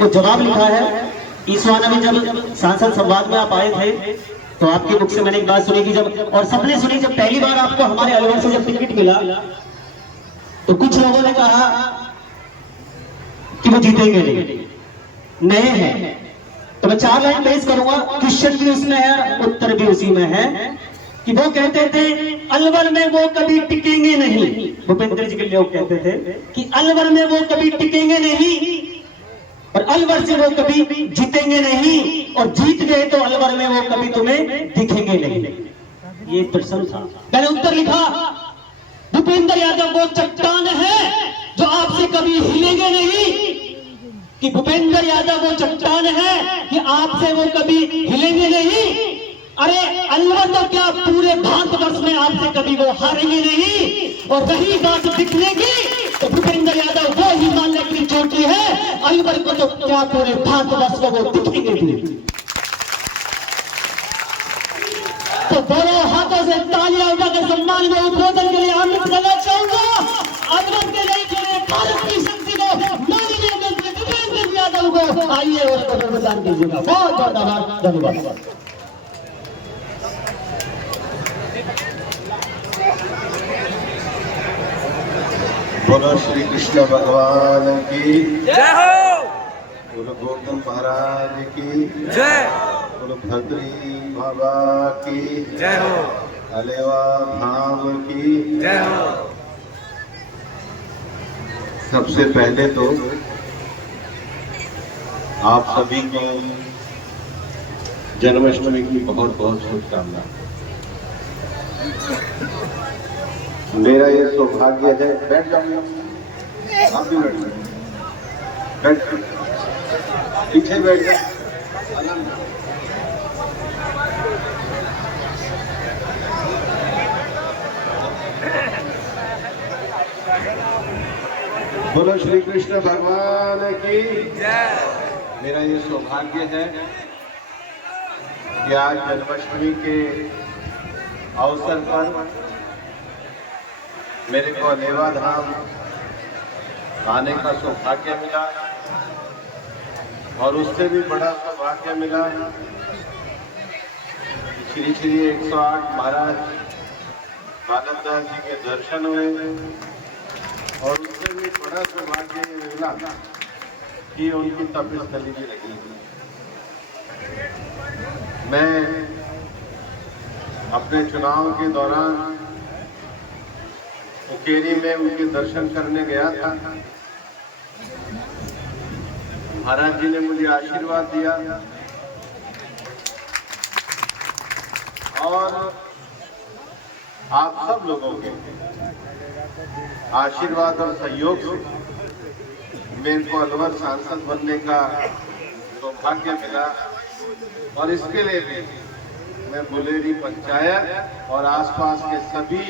वो जवाब लिखा है। इस बार अभी जब सांसद संवाद में आप आए थे तो आपके मुख से मैंने एक बात सुनी कि जब, और सबने सुनी, जब पहली बार आपको हमारे अलवर से जब टिकट मिला तो कुछ लोगों ने कहा कि वो जीतेंगे नहीं, नए हैं। तो मैं 4 लाइन पेश करूंगा, क्वेश्चन भी उसमें है, उत्तर भी उसी में है कि वो कहते थे अलवर में वो कभी टिकेंगे नहीं। भूपेंद्र जी के लोग कहते थे कि अलवर में वो कभी टिकेंगे नहीं और अलवर से वो कभी जीतेंगे नहीं, और जीत गए तो अलवर में वो कभी तुम्हें दिखेंगे नहीं। ये प्रश्न था। मैंने उत्तर लिखा, भूपेंद्र यादव वो चट्टान है जो आपसे कभी हिलेंगे नहीं, कि भूपेंद्र यादव वो चट्टान है कि आपसे वो कभी हिलेंगे नहीं। अरे अलवर तो क्या पूरे भारतवर्ष में आपसे कभी वो हारेंगे नहीं। और रही बात दिखने की, तो भूपेंद्र यादव वो हिमालय की चोटी है, अलवर को तो क्या पूरे भारतवर्ष में वो दिखेंगे भी। तो दोनों हाथों से तालियां उठाकर सम्मान में उद्बोधन के लिए आमंत्रित करना चाहूंगा अलवर के नए चुने भारत की शक्ति को, माननीय मंत्री भूपेंद्र यादव को आइए और प्रदान कीजिएगा। बहुत बहुत आभार, धन्यवाद। बोलो श्री कृष्ण भगवान की जय हो, बोलो गौतम महाराज की जय, बोलो भद्री बाबा की जय हो, अलेवा धाम की जय हो। सबसे पहले तो आप सभी को जन्माष्टमी की बहुत बहुत शुभकामनाएं। मेरा ये सौभाग्य है, बैठ जाओ, आप भी बैठ जाओ, बैठ जाओ, पीछे बैठ जाओ। बोलो श्री कृष्ण भगवान की जय। मेरा ये सौभाग्य है कि आज जन्माष्टमी के अवसर पर मेरे को अलेवा धाम आने का सौभाग्य मिला, और उससे भी बड़ा सौभाग्य मिला श्री श्री 108 महाराज बालकदास जी के दर्शन हुए, और उससे भी बड़ा सौभाग्य ये मिला कि उनकी तपस्थली भी लगी। मैं अपने चुनाव के दौरान उकेरी में उनके दर्शन करने गया था। महाराज जी ने मुझे आशीर्वाद दिया, और आप सब लोगों के आशीर्वाद और सहयोग से मेरे को अलवर सांसद बनने का सौभाग्य मिला। और इसके लिए भी मैं बुलेरी पंचायत और आसपास के सभी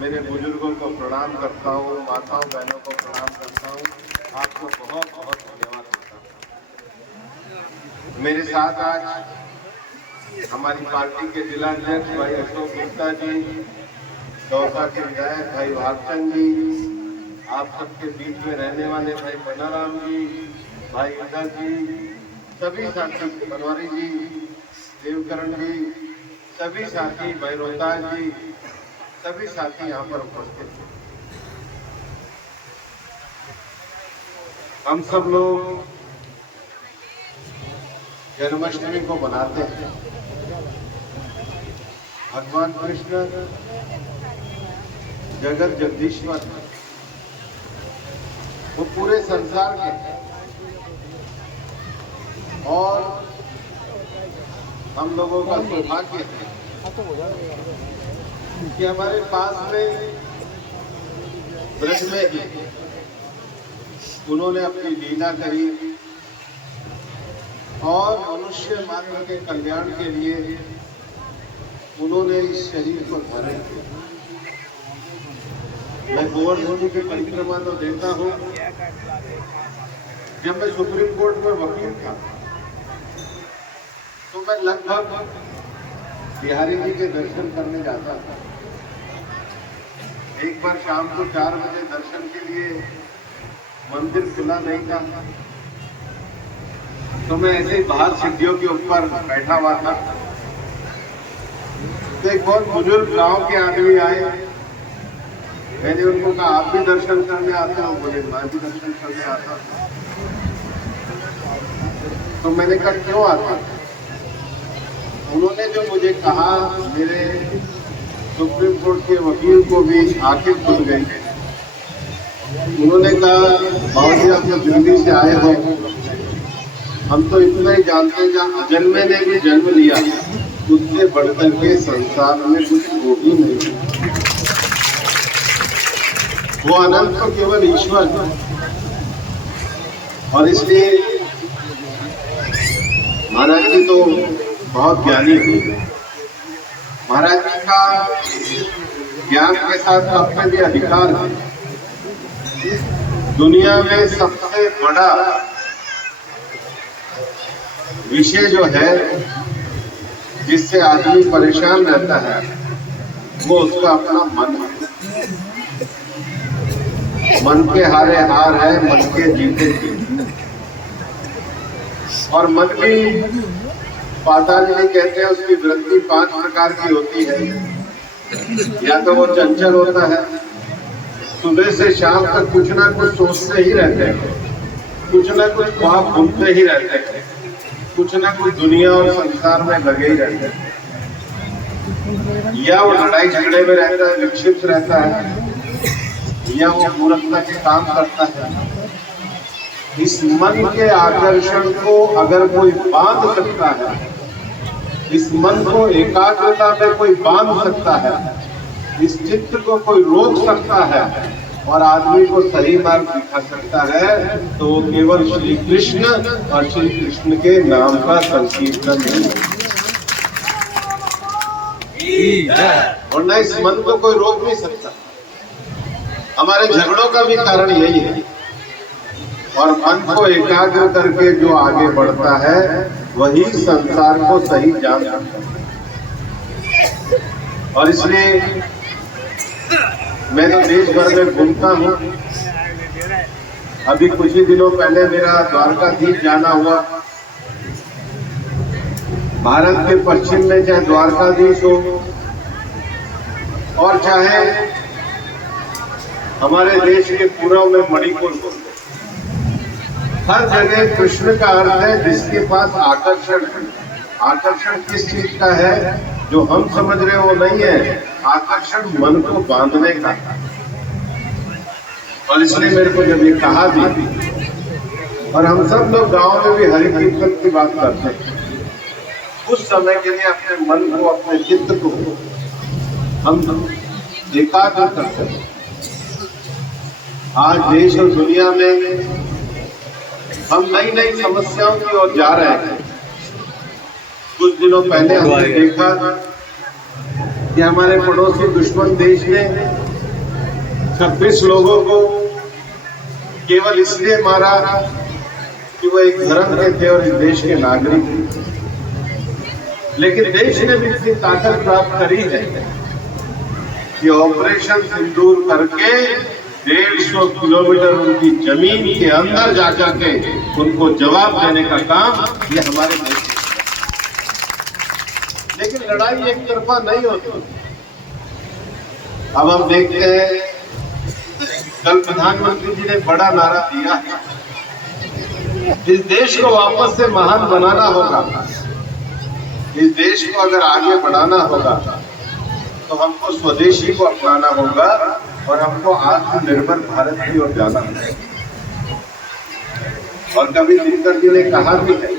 मेरे बुजुर्गों को प्रणाम करता हूँ, माताओं बहनों को प्रणाम करता हूँ, आपको बहुत बहुत धन्यवाद देता हूँ। मेरे साथ आज हमारी पार्टी के जिला अध्यक्ष भाई अशोक गुप्ता जी, दौसा के विधायक भाई भागचंद जी, आप सबके बीच में रहने वाले भाई बनाराम जी, भाई इंदर जी, सभी साथी बनवारी जी, देवकरण जी, सभी साथी भाई रोहतास जी, सभी साथी यहाँ पर उपस्थित हैं। हम सब लोग जन्माष्टमी को मनाते हैं। भगवान कृष्ण जगत जगदीश्वर है, वो पूरे संसार के हैं, और हम लोगों का सौभाग्य है कि हमारे पास में ब्रज में ही उन्होंने अपनी लीला करी, और मनुष्य मात्र के कल्याण के लिए उन्होंने इस शरीर को धारण किया। मैं गोवर्धन जी की परिक्रमा तो देता हूँ। जब मैं सुप्रीम कोर्ट में वकील था तो मैं लगभग बिहारी जी के दर्शन करने जाता था। एक बार शाम को 4 बजे दर्शन के लिए मंदिर खुला नहीं था, तो मैं ऐसे ही बाहर सीढ़ियों के ऊपर बैठा हुआ था, तो एक बहुत बुजुर्ग गांव के आदमी आए। मैंने उनको कहा आप भी दर्शन करने आते हो? बोले मैं भी दर्शन करने आता हूं। तो मैंने कहा क्यों आता? उन्होंने जो मुझे कहा, मेरे सुप्रीम कोर्ट के वकील को भी आंखें खुल गई। उन्होंने कहा बाबूजी आप तो दिल्ली से आए हो, हम तो इतना ही जानते हैं जहाँ अजन्मे ने भी जन्म लिया उससे बढ़कर के संसार में कुछ हो ही नहीं। वो अनंत तो केवल ईश्वर है। और इसलिए महाराज जी तो बहुत ज्ञानी थे। महाराज जी का ज्ञान के साथ अपने भी अधिकार है। दुनिया में सबसे बड़ा विषय जो है जिससे आदमी परेशान रहता है वो उसका अपना मन है। मन के हारे हार है, मन के जीते जीत। और मन भी पातांजलि कहते हैं उसकी वृत्ति 5 प्रकार की होती है। या तो वो चंचल होता है, सुबह से शाम तक कुछ ना कुछ सोचते ही रहते हैं, कुछ ना कुछ ख्वाब घूमते ही रहते हैं, कुछ ना कुछ दुनिया और संसार में लगे ही रहते हैं। या वो लड़ाई झगड़े में रहता है, विक्षिप्त रहता है, या वो मूर्खता के काम करता है। इस मन के आकर्षण को अगर कोई बांध सकता है, इस मन को एकाग्रता में कोई बांध सकता है, इस चित्त को कोई रोक सकता है और आदमी को सही मार्ग दिखा सकता है, तो वो केवल श्री कृष्ण और श्री कृष्ण के नाम का संकीर्तन नहीं। वरना इस मन को कोई रोक नहीं सकता। हमारे झगड़ों का भी कारण यही है। और मन को एकाग्र करके जो आगे बढ़ता है वही संसार को सही जान सकता है। और इसलिए मैं तो देश भर में घूमता हूँ। अभी कुछ ही दिनों पहले मेरा द्वारकाधीश जाना हुआ। भारत के पश्चिम में चाहे द्वारकाधीश हो और चाहे हमारे देश के पूर्व में मणिपुर हो, हर जगह कृष्ण का अर्थ है जिसके पास आकर्षण है। आकर्षण किस चीज का है? जो हम समझ रहे वो नहीं है। आकर्षण मन को बांधने का। और इसलिए मेरे को जब ये कहा भी, और हम सब लोग गांव में भी हरि कीर्तन की बात करते हैं, उस समय के लिए अपने मन को, अपने चित्त को हम एकाग्र करते हैं। आज देश और दुनिया में हम नई नई समस्याओं की ओर जा रहे हैं। कुछ दिनों पहले हमने देखा कि हमारे पड़ोसी दुश्मन देश ने 26 लोगों को केवल इसलिए मारा कि वो एक धर्म के थे और इस देश के नागरिक थे। लेकिन देश ने भी इतनी ताकत प्राप्त करी है कि ऑपरेशन सिंदूर करके 150 किलोमीटर उनकी जमीन के अंदर जाकर के उनको जवाब देने का काम ये हमारे देश। लेकिन लड़ाई एक तरफा नहीं होती। अब हम देखते हैं कल प्रधानमंत्री जी ने बड़ा नारा दिया, इस देश को वापस से महान बनाना होगा। इस देश को अगर आगे बढ़ाना होगा तो हमको स्वदेशी को अपनाना होगा और हमको आत्मनिर्भर भारत की ओर जाना है। और कभी दिनकर जी ने कहा भी है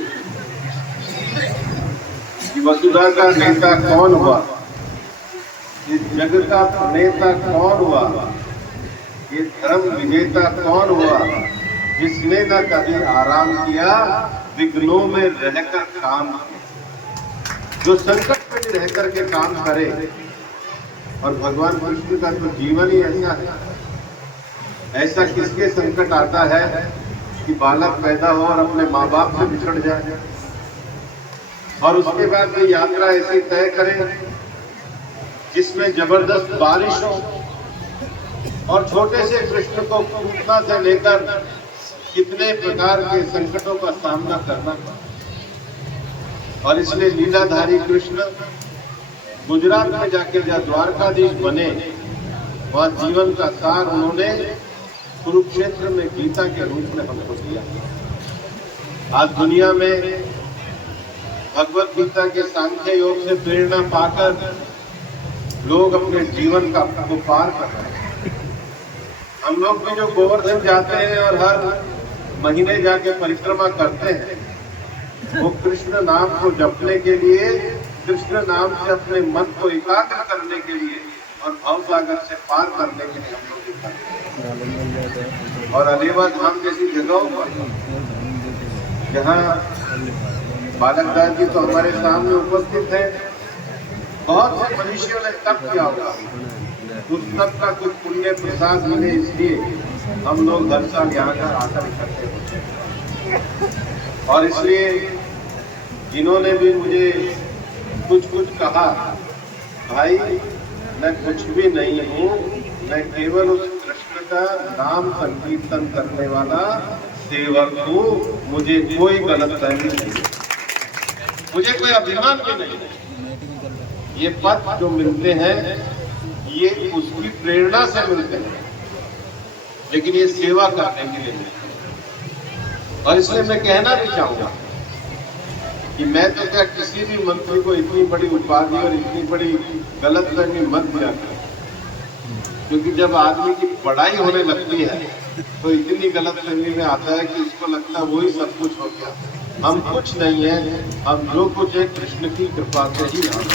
कि वसुधा का नेता कौन हुआ, इस जग का नेता कौन हुआ, ये धर्म विजेता कौन हुआ, जिसने न कभी आराम किया, विघ्नों में रहकर काम किया। जो संकट में रहकर के काम करे। और भगवान कृष्ण का तो जीवन ही ऐसा है। ऐसा किसके संकट आता है कि बालक पैदा हो और अपने माँ बाप से बिछड़ जाए, और उसके बाद वे यात्रा ऐसी तय करें जिसमें जबरदस्त बारिश हो और छोटे से कृष्ण को पूतना से लेकर कितने प्रकार के संकटों का सामना करना पड़ा। और इसलिए लीलाधारी कृष्ण गुजरात में जाके जहाँ द्वारकाधीश बने, वहाँ जीवन का सार उन्होंने कुरुक्षेत्र में गीता के रूप में हमको दिया। आज दुनिया में भगवत गीता के सांख्य योग से प्रेरणा पाकर लोग अपने जीवन का को पार कर रहे हैं। हम लोग भी जो गोवर्धन जाते हैं और हर महीने जाके परिक्रमा करते हैं, वो कृष्ण नाम को जपने के लिए, कृष्ण नाम से अपने मन को एकाग्र करने के लिए और भवसागर से पार करने के लिए हम लोग करते हैं। और अलेवा धाम जैसी जगहों पर, जहाँ बालक दास जी तो हमारे सामने उपस्थित है, बहुत से मनुष्यों ने तप किया होगा, उस तप का कुछ पुण्य प्रसाद मिले, इसलिए हम लोग हर साल यहाँ का आकर इकट्ठे होते हैं। और इसलिए जिन्होंने भी मुझे कुछ कहा, भाई मैं कुछ भी नहीं हूँ, मैं केवल उस कृष्ण का नाम संकीर्तन करने वाला सेवक हूँ, मुझे कोई गलतफहमी नहीं, मुझे कोई अभिमान भी नहीं। ये पद जो मिलते हैं ये उसकी प्रेरणा से मिलते हैं, लेकिन ये सेवा करने के लिए मिलते हैं। और इसलिए मैं कहना भी चाहूंगा कि मैं तो क्या किसी भी मंत्री को इतनी बड़ी उपाधि और इतनी बड़ी गलतफहमी मत दिया करें, क्योंकि जब आदमी की बड़ाई होने लगती है तो इतनी गलतफहमी में आता है कि उसको लगता है वही सब कुछ हो गया। हम कुछ नहीं है, हम जो कुछ है कृष्ण की कृपा से ही हम।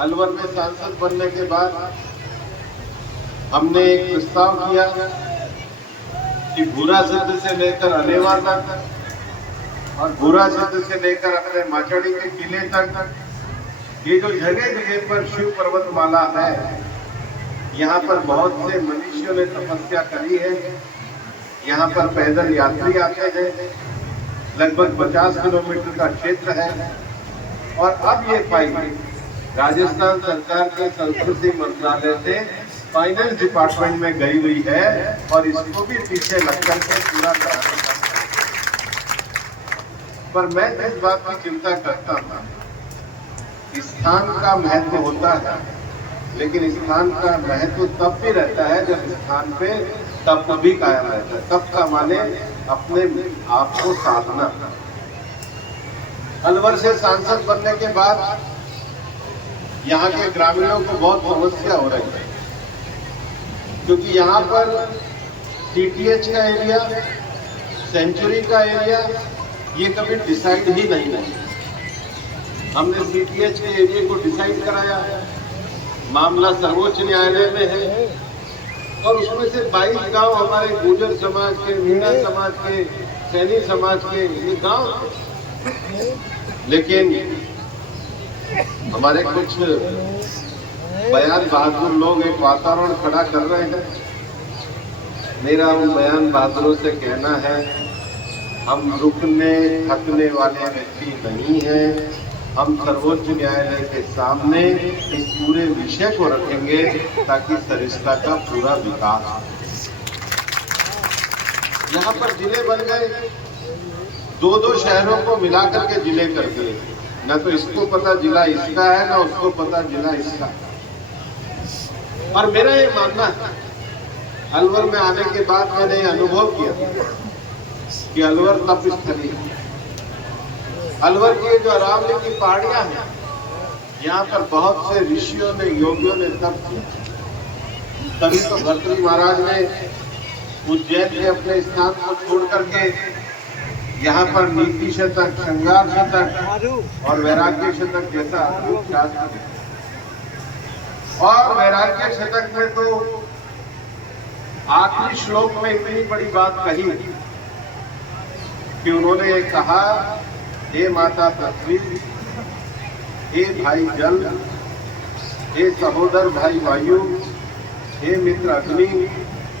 अलवर में सांसद बनने के बाद हमने एक प्रस्ताव किया कि भूरा सिद्ध से लेकर अलेवा तक और भूरा सिद्ध से लेकर अपने माचड़ी के किले तक, ये जो जगह जगह पर शिव पर्वतमाला है, यहाँ पर बहुत से मनुष्यों ने तपस्या करी है। यहाँ पर पैदल यात्री आते हैं, लगभग 50 किलोमीटर का क्षेत्र है। और अब ये फाइल राजस्थान सरकार के संस्कृति मंत्रालय से फाइनेंस डिपार्टमेंट में गई हुई है और इसको भी पीछे लगकर के पूरा कराने का। पर मैं इस बात की चिंता करता हूँ, स्थान का महत्व होता है, लेकिन स्थान का महत्व तब भी रहता है जब स्थान पे तप भी कायम रहता है। तप का माने अपने आप को साधना। अलवर से सांसद बनने के बाद यहाँ के ग्रामीणों को बहुत समस्या हो रही है, क्योंकि यहाँ पर सीटीएच का एरिया, सेंचुरी का एरिया, ये कभी डिसाइड ही नहीं है। हमने सीटीएच के एरिया को डिसाइड कराया, मामला सर्वोच्च न्यायालय में है और उसमें से 22 गांव हमारे गुर्जर समाज के, मीणा समाज के, सैनी समाज के ये गांव। लेकिन हमारे कुछ बयान बहादुर लोग एक वातावरण खड़ा कर रहे हैं। मेरा उन बयान बहादुरों से कहना है, हम रुकने थकने वाले व्यक्ति नहीं हैं। हम सर्वोच्च न्यायालय के सामने इस पूरे विषय को रखेंगे ताकि सरिस्ता का पूरा विकास हो। यहाँ पर जिले बन गए, 2-2 शहरों को मिलाकर के जिले कर दिए। न तो इसको पता जिला इसका है, न उसको पता जिला इसका है। और मेरा ये मानना है, अलवर में आने के बाद मैंने ये अनुभव किया कि अलवर तप स्थली है। अलवर की जो अरावली की पहाड़ियां हैं, यहाँ पर बहुत से ऋषियों ने, योगियों ने तप किया। तभी तो भर्तृहरि महाराज ने उज्जैन के अपने स्थान को छोड़ करके यहाँ पर नीति शतक, श्रृंगार शतक और वैराग्य शतक जैसा अद्भुत शास्त्र। और वैराग्य शतक में तो आखिरी श्लोक में इतनी बड़ी बात कही कि उन्होंने ये कहा, हे माता पृथ्वी, हे भाई जल, हे सहोदर भाई वायु, हे मित्र अग्नि,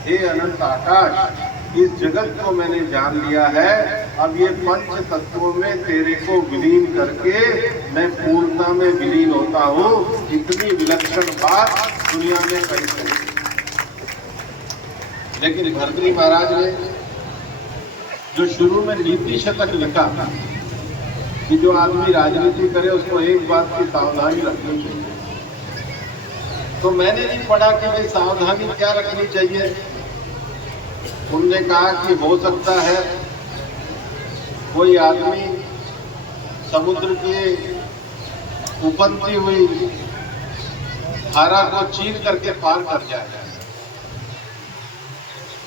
हे अनंत आकाश, इस जगत को मैंने जान लिया है। अब ये 5 तत्वों में तेरे को विलीन करके मैं पूर्णता में विलीन होता हूँ। इतनी विलक्षण बात दुनिया में कहीं नहीं। लेकिन भर्तृहरि महाराज ने जो शुरू में नीति शतक लिखा कि जो आदमी राजनीति करे उसको एक बात की सावधानी रखनी चाहिए, तो मैंने नहीं पढ़ा कि भाई सावधानी क्या रखनी चाहिए। उनने कहा कि हो सकता है कोई आदमी समुद्र की उफनती हुई धारा को चीर करके पार कर जाए।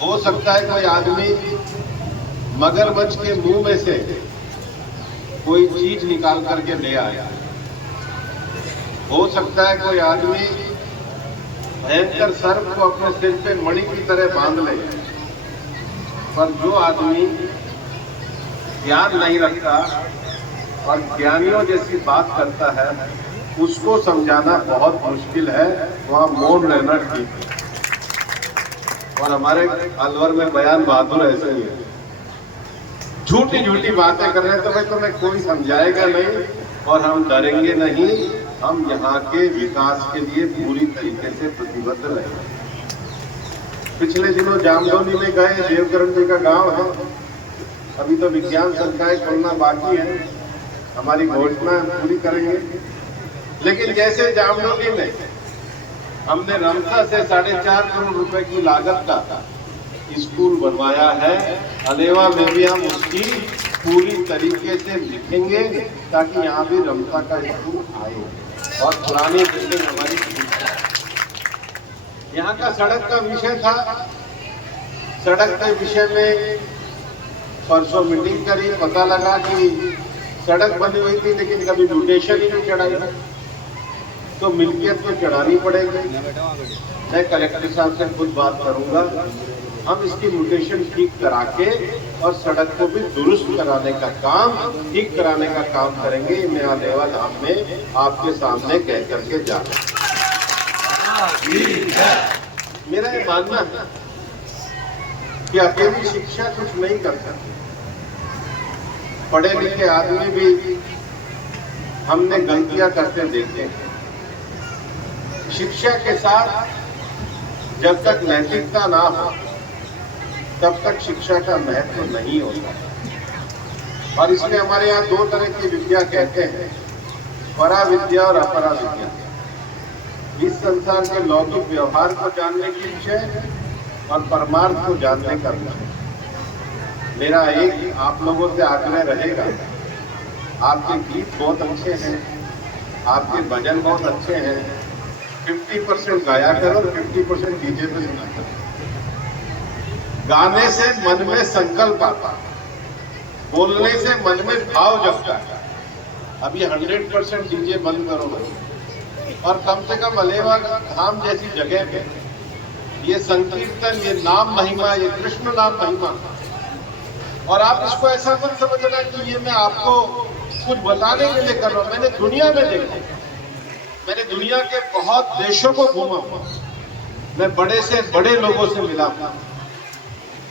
हो सकता है कोई आदमी मगरमच्छ के मुंह में से कोई चीज निकाल करके ले आया। हो सकता है कोई आदमी भयंकर सर्प को अपने सिर पे मणि की तरह बांध ले। पर जो आदमी ज्ञान नहीं रखता और ज्ञानियों जैसी बात करता है उसको समझाना बहुत मुश्किल है, वहां मौन रहना ठीक है। और हमारे अलवर में बयान बहादुर ऐसे ही है, झूठी झूठी बातें कर रहे हैं तो भाई तुम्हें कोई समझाएगा नहीं और हम डरेंगे नहीं। हम यहाँ के विकास के लिए पूरी तरीके से प्रतिबद्ध रहेंगे। पिछले दिनों जामदौनी में गए, देवकरण जी का गांव है, अभी तो विज्ञान संकाय खोलना बाकी है, हमारी घोषणा पूरी करेंगे। लेकिन जैसे जामदौनी में हमने रमसा से 4.5 करोड़ रुपए की लागत का स्कूल बनवाया है, अलेवा में भी हम उसकी पूरी तरीके से लिखेंगे ताकि यहाँ भी रमसा का स्कूल आए और पुरानी बिल्डिंग हमारी यहाँ का सड़क का विषय था। सड़क के विषय में परसों मीटिंग करी, पता लगा कि सड़क बनी हुई थी लेकिन कभी म्यूटेशन ही नहीं चढ़ाई, तो मिल्कियत तो चढ़ानी पड़ेगी। मैं कलेक्टर साहब से खुद बात करूंगा, हम इसकी म्यूटेशन ठीक करा के और सड़क को भी दुरुस्त कराने का काम, ठीक कराने का काम करेंगे। मैं अलेवा धाम में आपके सामने कह करके जा रहा हूं। मेरा ये मानना है कि अकेली शिक्षा कुछ नहीं कर सकती। पढ़े लिखे आदमी भी हमने गलतियां करते देखे हैं। शिक्षा के साथ जब तक नैतिकता ना हो तब तक शिक्षा का महत्व नहीं होता। और इसलिए हमारे यहाँ 2 तरह की विद्या कहते हैं, परा विद्या और अपरा विद्या। इस संसार के लौकिक व्यवहार को जानने की विषय और परमार्थ को जानने का विषय। मेरा एक आप लोगों से आग्रह रहेगा, आपके गीत बहुत अच्छे हैं, आपके भजन बहुत अच्छे हैं, 50% गाया करो और 50% डीजे पे सुना करो। गाने से मन में संकल्प आता, बोलने से मन में भाव जगता है। अब ये 100% डीजे बंद करो भाई, और कम से कम अलेवा धाम जैसी जगह पे ये संकीर्तन, ये नाम महिमा, ये कृष्ण नाम महिमा। और आप इसको ऐसा मत समझना कि ये मैं आपको कुछ बताने के लिए कर रहा हूं। मैंने दुनिया में देखा, मैंने दुनिया के बहुत देशों को घूमा हुआ, मैं बड़े से बड़े लोगों से मिला हूं।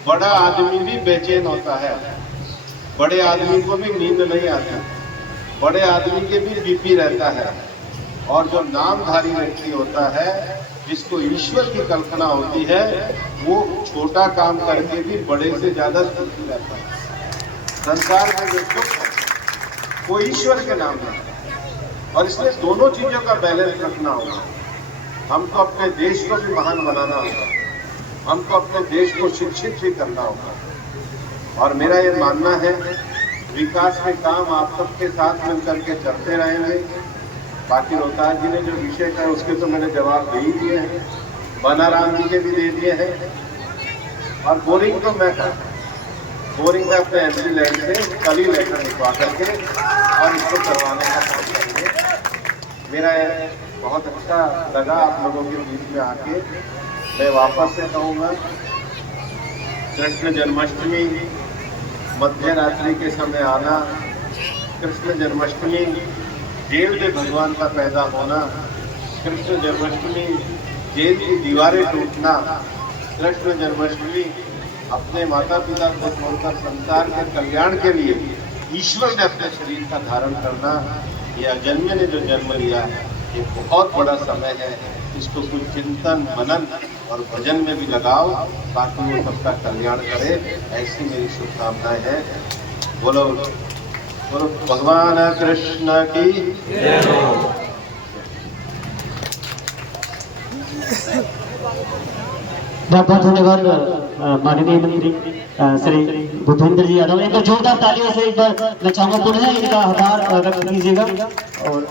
बड़ा आदमी भी बेचैन होता है, बड़े आदमी को भी नींद नहीं आती, बड़े आदमी के भी बीपी रहता है। और जो नामधारी व्यक्ति होता है, जिसको ईश्वर की कल्पना होती है, वो छोटा काम करके भी बड़े से ज्यादा सुखी रहता है। संसार में जो सुख है वो ईश्वर के नाम है। और इसलिए दोनों चीजों का बैलेंस रखना होगा। हमको अपने देश को भी महान बनाना होगा, हमको अपने देश को शिक्षित भी करना होगा। और मेरा ये मानना है विकास के काम आप सबके साथ मिलकर के चलते रहेंगे। बाकी रोहतास जी ने जो विषय कहा उसके तो मैंने जवाब दे ही दिए हैं, बनाराम जी के भी दे दिए हैं। और बोरिंग तो मैं था, बोरिंग में अपने एमपी लैंड से कल ही लेकर लिखवा करके और इसको करवाने का काम करेंगे। मेरा बहुत अच्छा लगा आप लोगों के बीच में आके। मैं वापस से कहूँगा, कृष्ण जन्माष्टमी मध्य रात्रि के समय आना, कृष्ण जन्माष्टमी जेल में भगवान का पैदा होना, कृष्ण जन्माष्टमी जेल की दीवारें टूटना, कृष्ण जन्माष्टमी अपने माता पिता को छोड़कर संसार के कल्याण के लिए ईश्वर ने अपने शरीर का धारण करना, ये अजन्मे ने जो जन्म लिया, ये बहुत बड़ा समय है। इसको कुछ चिंतन मनन और भजन में भी लगाओ ताकि वो सबका कल्याण करे। ऐसी मेरी शुभकामनाएं हैं। बोलो बोलो भगवान कृष्ण की जय हो। बहुत बहुत धन्यवाद माननीय मंत्री श्री भूपेंद्र जी यादव। एक बार जोरदार तालियों से एक बार मैं चाहूंगा पुनः इनका आभार व्यक्त कीजिएगा। और